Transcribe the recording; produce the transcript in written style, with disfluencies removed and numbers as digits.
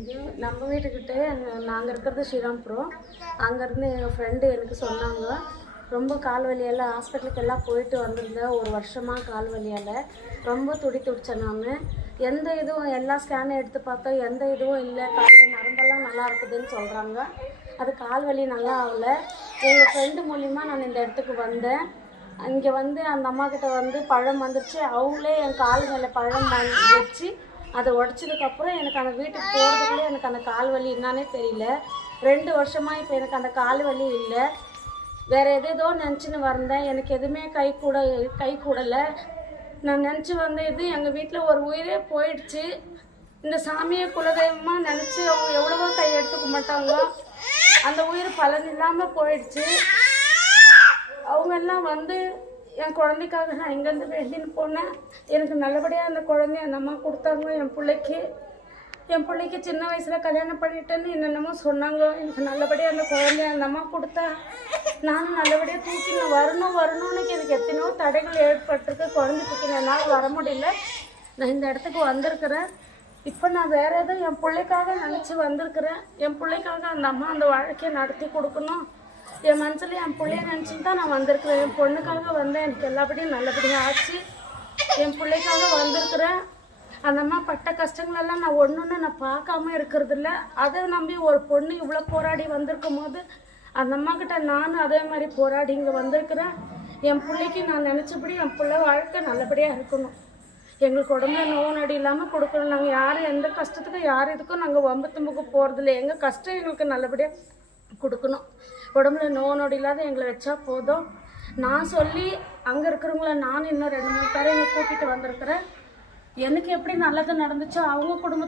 இது நம்ம வீட்டுக்கிட்ட நாங்கள் இருக்கிறது ஸ்ரீராம்புரம். அங்கேருந்து எங்கள் ஃப்ரெண்டு எனக்கு சொன்னாங்க. ரொம்ப கால் வலியால் ஹாஸ்பிட்டலுக்கு எல்லாம் போயிட்டு வந்திருந்தேன். ஒரு வருஷமாக கால் வலியால் ரொம்ப துடிச்சேன் நான். எந்த இதுவும் எல்லா ஸ்கேனும் எடுத்து பார்த்தோம், எந்த இதுவும் இல்லை. காலையில் நரம்பெல்லாம் நல்லா இருக்குதுன்னு சொல்கிறாங்க. அது கால் வலி நல்லா ஆகலை. எங்கள் ஃப்ரெண்டு மூலிமா நான் இந்த இடத்துக்கு வந்தேன். இங்கே வந்து அந்த அம்மாக்கிட்ட வந்து பழம் வந்துருச்சு. அவங்களே என் கால் மேலே பழம் வச்சு அதை உடச்சதுக்கப்புறம் எனக்கு அந்த வீட்டுக்கு போகிறதுக்குள்ளே எனக்கு அந்த கால் வலி என்னானே தெரியல. 2 வருஷமாக இப்போ எனக்கு அந்த கால் வலி இல்லை. வேறு எதேதோ நினச்சின்னு வந்தேன். எனக்கு எதுவுமே கை கூடலை. நான் நினச்சி வந்த இது எங்கள் வீட்டில் ஒரு உயிரே போயிடுச்சு. இந்த சாமியை குலதெய்வமாக நினச்சி அவங்க எவ்வளவோ கை எடுத்துக்க மாட்டாங்க. அந்த உயிர் பலன் இல்லாமல் போயிடுச்சு. அவங்கெல்லாம் வந்து என் குழந்தைக்காக நான் இங்கேருந்து வேண்டின்னு போனேன். எனக்கு நல்லபடியாக அந்த குழந்தைய அந்த அம்மா கொடுத்தாங்க. என் பிள்ளைக்கு சின்ன வயசில் கல்யாணம் பண்ணிட்டேன்னு என்னென்னமோ சொன்னாங்க. எனக்கு நல்லபடியாக அந்த குழந்தைய அந்த அம்மா கொடுத்தா நானும் நல்லபடியாக தூக்கின வரணும்னு எனக்கு எத்தனையோ தடைகள் ஏற்பட்டிருக்கு. குழந்தை தூக்கின என்னால் வர முடியல. நான் இந்த இடத்துக்கு வந்திருக்கிறேன். இப்போ நான் வேறு எதுவும் என் பிள்ளைக்காக நினச்சி வந்திருக்கிறேன். என் பிள்ளைக்காக அந்த அம்மா அந்த வாழ்க்கையை நடத்தி கொடுக்கணும். என் மனசில் என் பிள்ளைய நினச்சின்னு தான் நான் வந்திருக்கிறேன். என் பொண்ணுக்காக வந்தேன். எனக்கு எல்லாப்படியும் நல்லபடியாக ஆச்சு. என் பிள்ளைக்காக வந்திருக்கிறேன். அந்த அம்மா பட்ட கஷ்டங்களெல்லாம் நான் ஒன்று நான் பார்க்காம இருக்கிறதில்ல. அதை நம்பி ஒரு பொண்ணு இவ்வளோ போராடி வந்திருக்கும் போது அந்த அம்மாக்கிட்ட நானும் அதே மாதிரி போராடி இங்கே வந்திருக்கிறேன். என் பிள்ளைக்கு நான் நினச்சபடி என் பிள்ளை வாழ்க்கை நல்லபடியாக இருக்கணும். எங்களுக்கு உடம்புல நோவு நடி இல்லாமல் கொடுக்கணும். நாங்கள் யாரும் எந்த கஷ்டத்துக்கும் யார் இதுக்கும் நாங்கள் வம்பு தும்புக்கு போகிறதில்ல. எங்கள் கஷ்டம் எங்களுக்கு நல்லபடியாக கொடுக்கணும். உடம்புல நோவு நொடி இல்லாத எங்களை வச்சா போதும். நான் சொல்லி அங்கே இருக்கிறவங்கள நான் இன்னும் 2-3 பேரை இங்கே கூட்டிகிட்டு வந்திருக்கிறேன். எனக்கு எப்படி நல்லது நடந்துச்சோ அவங்க குடும்பத்தை